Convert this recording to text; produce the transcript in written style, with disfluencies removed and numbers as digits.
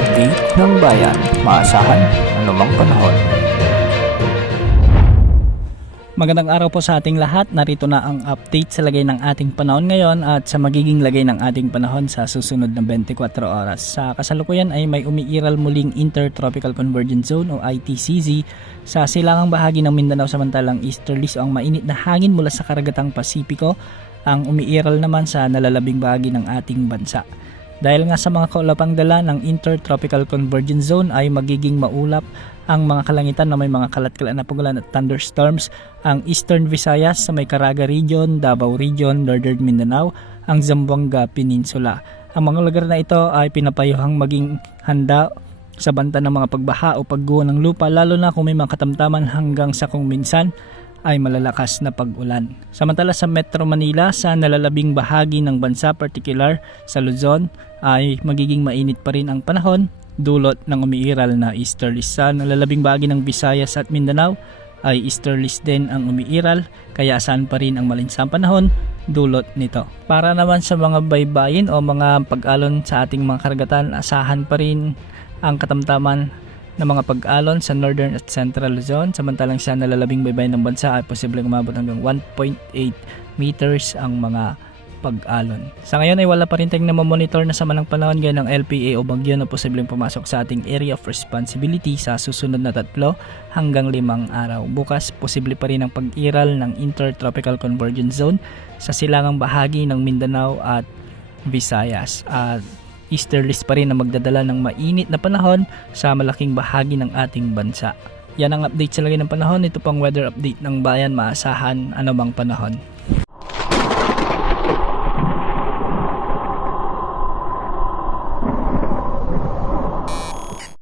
update ng bayan, maasahan anumang panahon. Magandang araw po sa ating lahat. Narito na ang update sa lagay ng ating panahon ngayon at sa magiging lagay ng ating panahon sa susunod na 24 oras. Sa kasalukuyan ay may umiiral muling Intertropical Convergence Zone o ITCZ sa silangang bahagi ng Mindanao, samantalang easterlies o ang mainit na hangin mula sa karagatang Pasipiko ang umiiral naman sa nalalabing bahagi ng ating bansa. Dahil nga sa mga kaulapang dala ng Intertropical Convergence Zone ay magiging maulap ang mga kalangitan na may mga kalat-kalat na pagulan at thunderstorms, ang Eastern Visayas sa may Caraga Region, Davao Region, Northern Mindanao, ang Zamboanga Peninsula. Ang mga lugar na ito ay pinapayuhang maging handa sa banta ng mga pagbaha o pagguho ng lupa, lalo na kung may mga katamtaman hanggang sa kung minsan ay malalakas na pag-ulan. Samantala sa Metro Manila, sa nalalabing bahagi ng bansa, particular sa Luzon, ay magiging mainit pa rin ang panahon dulot ng umiiral na easterlies. Sa nalalabing bahagi ng Visayas at Mindanao ay easterlies din ang umiiral, kaya saan pa rin ang malinsang panahon dulot nito. Para naman sa mga baybayin o mga pag-alon sa ating mga karagatan, asahan pa rin ang katamtaman ng mga pag-alon sa Northern at Central Luzon, samantalang sa nalalabing baybayin ng bansa ay posibleng umabot hanggang 1.8 meters ang mga pag-alon. Sa ngayon ay wala pa rin tayong namamonitor na sama ng panahon gaya ng LPA o bagyo na posibleng pumasok sa ating area of responsibility sa susunod na 3 hanggang 5 araw. Bukas, posible pa rin ang pag-iral ng Intertropical Convergence Zone sa silangang bahagi ng Mindanao at Visayas. At easterlies pa rin na magdadala ng mainit na panahon sa malaking bahagi ng ating bansa. Yan ang update sa lagay ng panahon. Ito pang weather update ng bayan, maasahan anumang panahon.